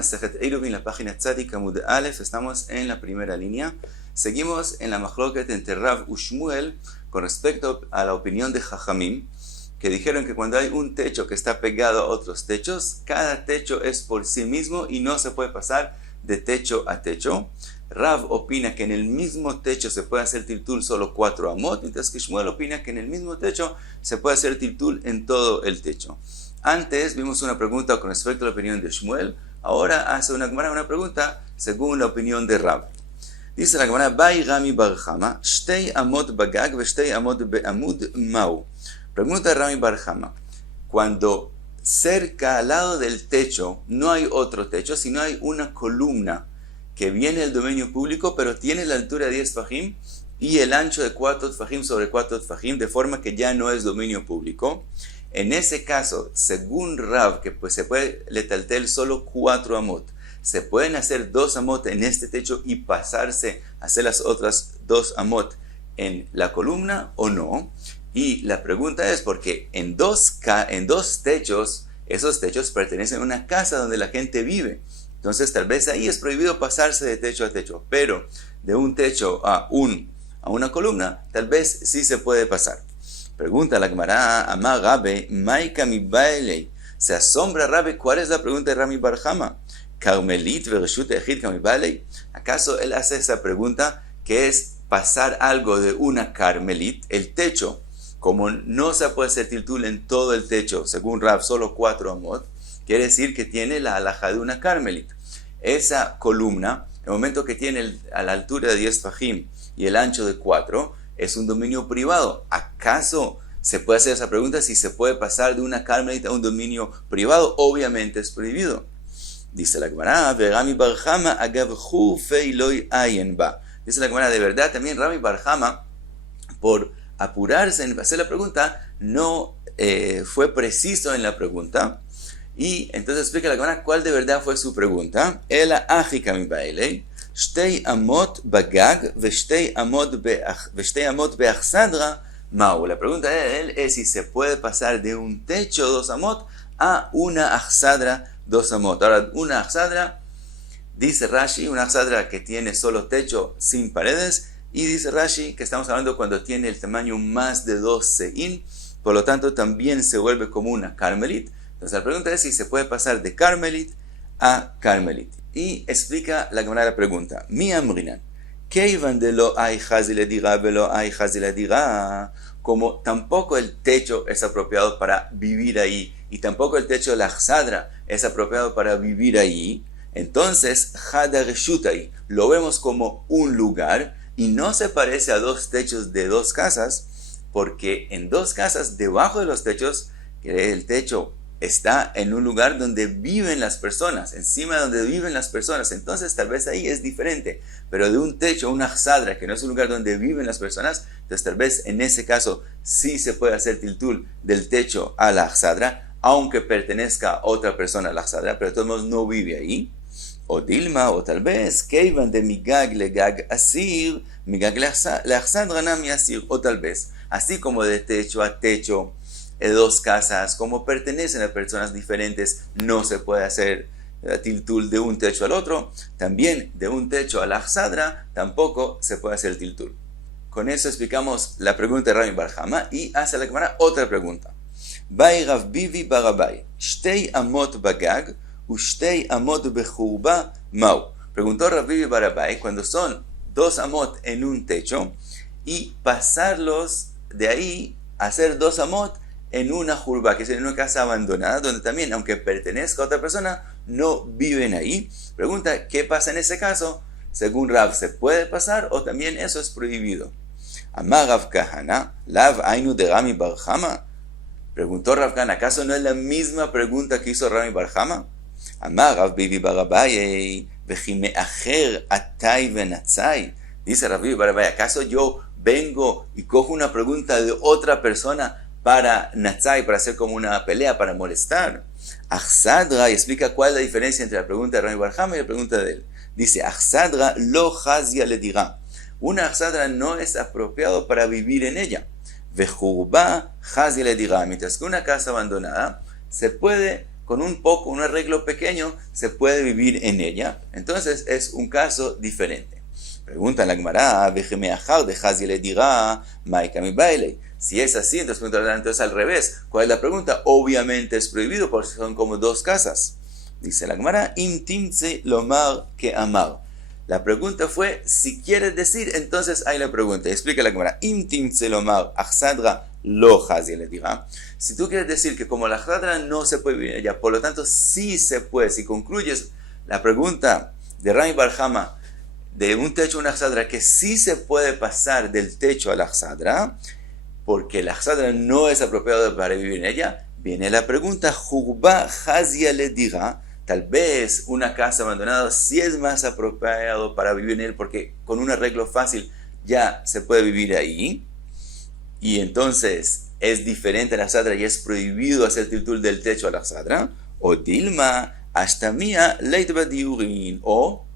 Masejet Eruvin, la página Tzadik Amud Aleph, estamos en la primera línea. Seguimos en la Machloket entre Rav y Shmuel con respecto a la opinión de Jajamim, que dijeron que cuando hay un techo que está pegado a otros techos, cada techo es por sí mismo y no se puede pasar de techo a techo. Rav opina que en el mismo techo se puede hacer tiltul solo 4 amot, mientras que Shmuel opina que en el mismo techo se puede hacer tiltul en todo el techo. Antes vimos una pregunta con respecto a la opinión de Shmuel, ahora hace una pregunta según la opinión de Rav. Dice la Gemara, Bai Rami Bar Chama, Shtei amot bagag ve shtei amot be'amud mau. Pregunta Rami Bar Chama, cuando cerca al lado del techo no hay otro techo, sino hay una columna que viene del dominio público, pero tiene la altura de 10 tfajim y el ancho de 4 tfajim sobre 4 tfajim, de forma que ya no es dominio público. En ese caso, según Rav, que pues se puede letaltel solo 4 amot, ¿se pueden hacer 2 amot en este techo y pasarse a hacer las otras 2 amot en la columna o no? Y la pregunta es porque en dos techos, esos techos pertenecen a una casa donde la gente vive. Entonces tal vez ahí es prohibido pasarse de techo a techo, pero de un techo a una columna, tal vez sí se puede pasar. Pregunta la Gemara, Amar Rabbe, Maika mi bailei. Se asombra Rabbe, ¿cuál es la pregunta de Rami Bar Chama? Carmelit vereshut echid kami bailei. ¿Acaso él hace esa pregunta que es pasar algo de una carmelit, el techo, como no se puede hacer tiltul en todo el techo, según Rav, solo 4 amot, quiere decir que tiene la alhaja de una carmelit. Esa columna, el momento que tiene a la altura de 10 fajim y el ancho de 4, es un dominio privado. ¿Acaso se puede hacer esa pregunta si se puede pasar de una carmelita a un dominio privado? Obviamente es prohibido. Dice la Gemara, Rami Bar Chama agav hu fei loy ayin ba. Dice la Gemara, de verdad también Rami Bar Chama, por apurarse en hacer la pregunta, no fue preciso en la pregunta. Y entonces explica la Gemara cuál de verdad fue su pregunta. Ela achi kami bailei. Shtei amot bagag ve shtei amot beachsadra mau. La pregunta de él es si se puede pasar de un techo 2 amot a una achsadra 2 amot. Ahora, una achsadra, dice Rashi, una achsadra que tiene solo techo sin paredes, y dice Rashi que estamos hablando cuando tiene el tamaño más de 2 se'in, por lo tanto también se vuelve como una carmelit. Entonces la pregunta es si se puede pasar de carmelit a carmelit. Y explica la Gemara la pregunta. Mi amrinan, keivan de lo hay hazile dira velo hay hazile dira, como tampoco el techo es apropiado para vivir ahí y tampoco el techo de la achsadra es apropiado para vivir ahí, entonces hadareshutai lo vemos como un lugar y no se parece a 2 techos de 2 casas, porque en 2 casas debajo de los techos, que el techo está en un lugar donde viven las personas, encima de donde viven las personas, entonces tal vez ahí es diferente, pero de un techo a una achsadra, que no es un lugar donde viven las personas, entonces tal vez en ese caso sí se puede hacer tiltul del techo a la achsadra, aunque pertenezca a otra persona a la achsadra, pero de todos modos no vive ahí. O Dilma, o tal vez, Keivan de migag le gag asir, migag le achsadra nami asir, o tal vez, así como de techo a techo, 2 casas, como pertenecen a personas diferentes, no se puede hacer tiltul de un techo al otro, también de un techo a la achsadra, tampoco se puede hacer tiltul. Con eso explicamos la pregunta de Rami Bar Chama y hace la Gemara otra pregunta. Bai Rav Bivi Barabai, Shtei amot bagag, u shtei amot bechurba mau. Preguntó Rav Bivi Barabai, cuando son 2 amot en un techo, y pasarlos de ahí, hacer 2 amot en una jurba, que es en una casa abandonada, donde también, aunque pertenezca a otra persona, no viven ahí. Pregunta, ¿qué pasa en ese caso? Según Rav, ¿se puede pasar o también eso es prohibido? Amar Rav Kahana, Lav Ainu de Rami Bar Chama. Preguntó Rav Kahana, ¿acaso no es la misma pregunta que hizo Rami Bar Chama? Amar Rav Bivi Barabai, Vejime Acher Atai Venatzai. Dice Rav Bivi Barabai, ¿acaso yo vengo y cojo una pregunta de otra persona para natzai, para hacer como una pelea, para molestar? Achsadra, y explica cuál es la diferencia entre la pregunta de Rami Bar Chama y la pregunta de él. Dice, Achsadra lo hazia le dirá. Una achsadra no es apropiado para vivir en ella. Vejurba hazia le dirá. Mientras que una casa abandonada se puede con un arreglo pequeño, se puede vivir en ella. Entonces es un caso diferente. Pregunta la Gemara, si es así, entonces al revés. ¿Cuál es la pregunta? Obviamente es prohibido porque son como dos casas. Dice la Gemara, im timtze lomar que amar. La pregunta fue, si quieres decir, entonces hay la pregunta. Explica la Gemara, im timtze lomar achsadra lo hazi le dirá. Si tú quieres decir que como la achsadra no se puede vivir en ella, por lo tanto sí se puede. Si concluyes la pregunta de Rami Bar Hama de un techo a una achsadra, que sí se puede pasar del techo a la achsadra, porque la achsadra no es apropiado para vivir en ella, viene la pregunta, Jugba hazia le dirá. Tal vez una casa abandonada sí es más apropiado para vivir en él, porque con un arreglo fácil ya se puede vivir ahí. Y entonces es diferente a la achsadra y es prohibido hacer tiltul del techo a la achsadra. O Dilma, hasta mía, leitba diurin. O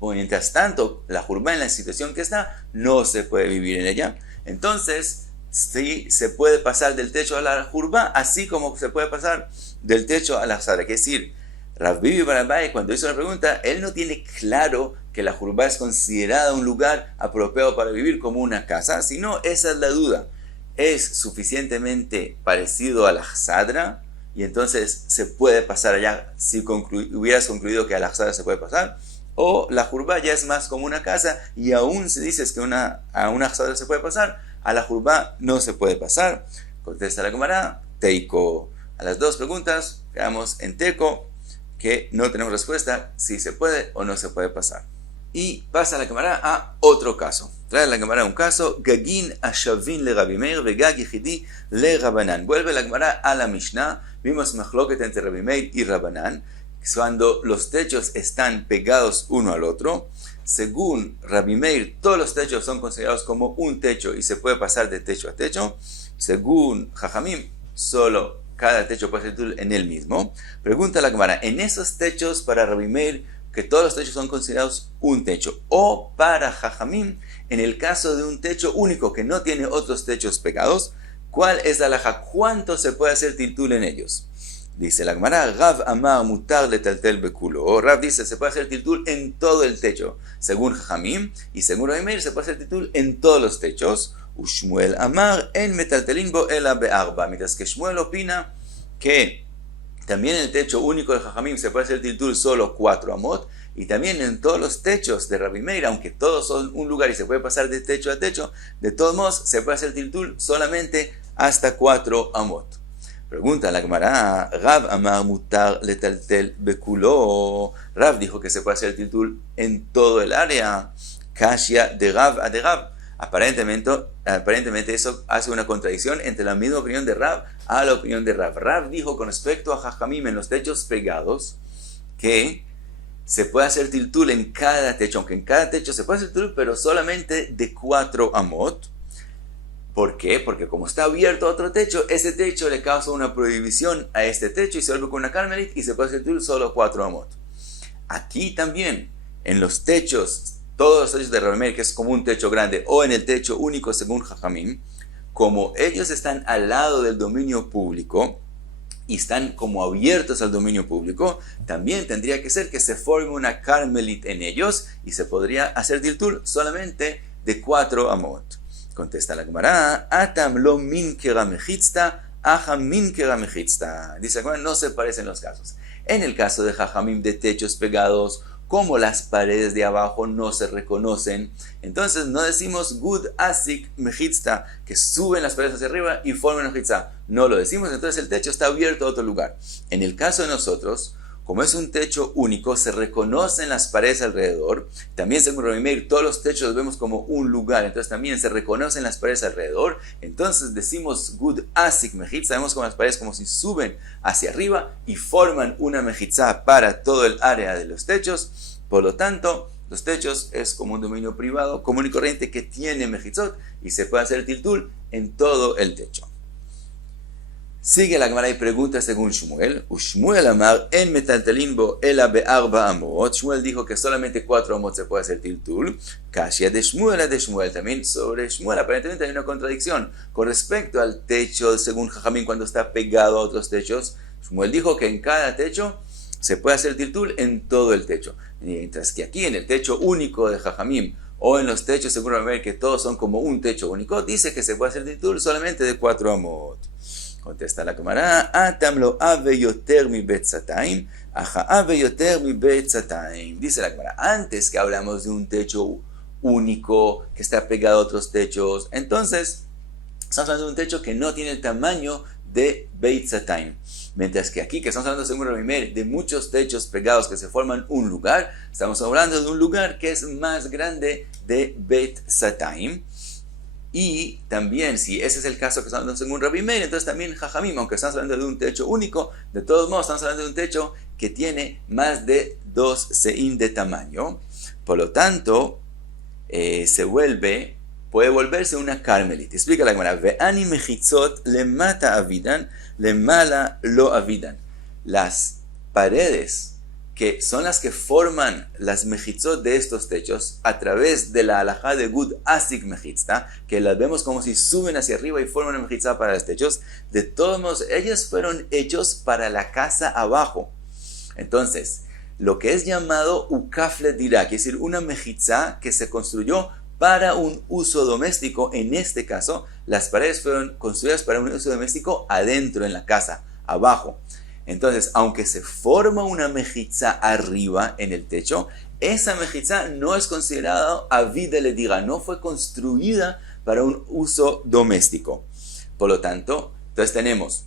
mientras tanto, la jurba en la situación que está, no se puede vivir en ella. Entonces, sí se puede pasar del techo a la jurba, así como se puede pasar del techo a la achsadra. Es decir, Rav Bibi bar Abaye, cuando hizo la pregunta, él no tiene claro que la jurba es considerada un lugar apropiado para vivir como una casa, sino esa es la duda. ¿Es suficientemente parecido a la achsadra? Y entonces se puede pasar allá si hubieras concluido que a la achsadra se puede pasar. O la jurba ya es más como una casa y aún si dices que a una achsadra se puede pasar, a la jurba no se puede pasar. Contesta la Gemara, teiko. A las dos preguntas quedamos en teco, que no tenemos respuesta si se puede o no se puede pasar. Y pasa la Gemara a otro caso. Trae la Gemara un caso, Gagin ashavin le Rabbi Meir vegag yechidi le Rabanan. Vuelve la Gemara a la Mishnah. Vimos machloket entre Rabbi Meir y Rabanan. Cuando los techos están pegados uno al otro, según Rabbi Meir, todos los techos son considerados como un techo y se puede pasar de techo a techo. Según Jajamim, solo cada techo puede ser en él mismo. Pregunta la Gemara, en esos techos para Rabbi Meir, que todos los techos son considerados un techo, o para Jajamim, en el caso de un techo único que no tiene otros techos pegados, ¿cuál es la halajá? ¿Cuánto se puede hacer tiltul en ellos? Dice la Gemara, Rav amar mutar letaltel bekulo. Rav dice, se puede hacer tiltul en todo el techo. Según Jajamim y según Rabbi Meir, se puede hacer tiltul en todos los techos. Shmuel amar en metaltelin bo ela be'arba. Mientras que Shmuel opina que también en el techo único de Jajamim se puede hacer tiltul solo 4 amot. Y también en todos los techos de Rabbi Meir, aunque todos son un lugar y se puede pasar de techo a techo, de todos modos se puede hacer tiltul solamente hasta 4 amot. Pregunta la Gemara, Rav amar mutar letaltel bekulo. Rav dijo que se puede hacer tiltul en todo el área. Kashya de Rav a de Rav. Aparentemente eso hace una contradicción entre la misma opinión de Rav a la opinión de Rav. Rav dijo con respecto a Jajamim en los techos pegados que se puede hacer tiltul en cada techo, aunque en cada techo se puede hacer tiltul, pero solamente de 4 amot. ¿Por qué? Porque como está abierto a otro techo, ese techo le causa una prohibición a este techo y se vuelve con una carmelit y se puede hacer tiltul solo 4 amot. Aquí también, en los techos, todos los techos de Rabbi Meir, que es como un techo grande, o en el techo único según Jajamim, como ellos están al lado del dominio público y están como abiertos al dominio público, también tendría que ser que se forme una carmelit en ellos y se podría hacer tiltul solamente de 4 amot. Contesta la Gemara, Atam lo min kera mechitzta, aham min kera mechitzta. Dice la Gemara, no se parecen los casos. En el caso de Jajamim de techos pegados, como las paredes de abajo no se reconocen, entonces no decimos gud asik mechitzta, que suben las paredes hacia arriba y forman una mechitzta. No lo decimos, entonces el techo está abierto a otro lugar. En el caso de nosotros, como es un techo único, se reconocen las paredes alrededor. También según Rabbi Meir, todos los techos los vemos como un lugar, entonces también se reconocen las paredes alrededor. Entonces decimos gud asik mechitza, vemos como las paredes como si suben hacia arriba y forman una mechitza para todo el área de los techos. Por lo tanto, los techos es como un dominio privado común y corriente que tiene mechitzot y se puede hacer tiltul en todo el techo. Sigue la Gemara y pregunta según Shmuel. Shmuel amar en metaltelin bo ela be'arba amot. Shmuel dijo que solamente 4 amot se puede hacer tiltul. Kashya de Shmuel a de Shmuel. También sobre Shmuel aparentemente hay una contradicción. Con respecto al techo, según Jajamín, cuando está pegado a otros techos, Shmuel dijo que en cada techo se puede hacer tiltul en todo el techo. Mientras que aquí en el techo único de Jajamim o en los techos seguro ver que todos son como un techo único, dice que se puede hacer tiltul solamente de 4 amot. Contesta la Gemara, Atam lo ave yoter mi betzataim, aja ave yoter mi betzataim. Dice la Gemara, antes que hablamos de un techo único que está pegado a otros techos, entonces estamos hablando de un techo que no tiene el tamaño de Beitzataim. Mientras que aquí, que estamos hablando según Rabbi Meir, de muchos techos pegados que se forman un lugar, estamos hablando de un lugar que es más grande de Beitzataim. Y también, si ese es el caso que estamos hablando según Rabbi Meir, entonces también Jajamim, aunque estamos hablando de un techo único, de todos modos estamos hablando de un techo que tiene más de 2 seín de tamaño. Por lo tanto, puede volverse una carmelita. Explica la Gemara, ve'ani mechitzot lemata avidan, lemala lo avidan. Las paredes que son las que forman las mechitzot de estos techos a través de la halajá de Gud Asik Mechitzta, que las vemos como si suben hacia arriba y forman una mechitzá para los techos, de todos modos, ellos fueron hechos para la casa abajo. Entonces, lo que es llamado ukafle dirá, quiere decir una mechitzá que se construyó para un uso doméstico. En este caso, las paredes fueron construidas para un uso doméstico adentro en la casa, abajo. Entonces, aunque se forma una mejitzá arriba en el techo, esa mejitzá no es considerada avida le diga, no fue construida para un uso doméstico. Por lo tanto, entonces tenemos,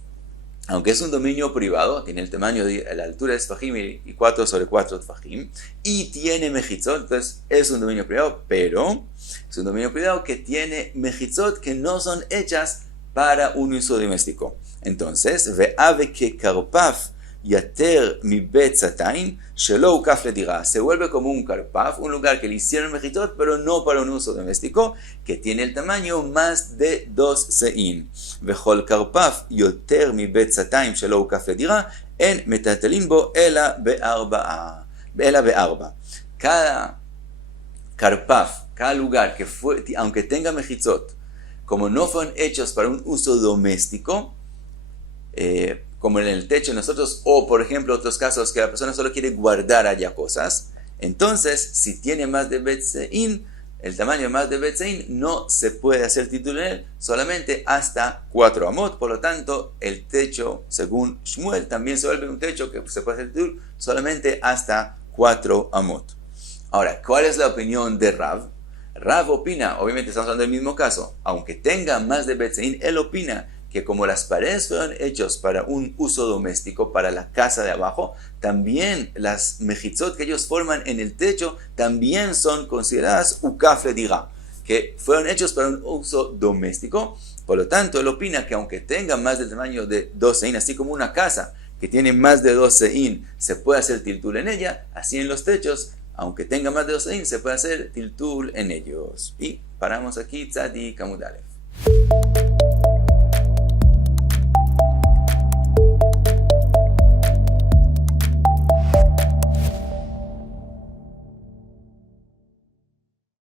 aunque es un dominio privado, tiene el tamaño de la altura de tfajim y 4 sobre 4 tfajim, y tiene mejitzot, entonces es un dominio privado, pero es un dominio privado que tiene mejitzot que no son hechas para un uso doméstico. Entonces, ve'ave que karpaf yater mi betzataim shelo ukaf le dirá. Se vuelve como un karpaf, un lugar que le hicieron mejitzot, pero no para un uso doméstico, que tiene el tamaño más de 2 seín. Vechol karpaf yoter mi betzataim shelo ukaf le dirá en metatelim bo ela be'arba. Cada karpaf, cada lugar que fue, aunque tenga mejitzot, como no fueron hechos para un uso doméstico, como en el techo de nosotros, o por ejemplo otros casos que la persona solo quiere guardar allá cosas, entonces si tiene más de betsein, el tamaño de más de betsein, no se puede hacer título en él, solamente hasta 4 amot. Por lo tanto, el techo, según Shmuel, también se vuelve un techo que se puede hacer título solamente hasta 4 amot. Ahora, ¿cuál es la opinión de Rav? Rav opina, obviamente estamos hablando del mismo caso, aunque tenga más de betsein, él opina que como las paredes fueron hechos para un uso doméstico, para la casa de abajo, también las mejitzot que ellos forman en el techo también son consideradas ukaf le dirá, que fueron hechos para un uso doméstico. Por lo tanto, él opina que aunque tenga más del tamaño de 2 seín, así como una casa que tiene más de 2 seín, se puede hacer tiltul en ella, así en los techos, aunque tenga más de 2 seín, se puede hacer tiltul en ellos. Y paramos aquí, Tzadik Amud Aleph.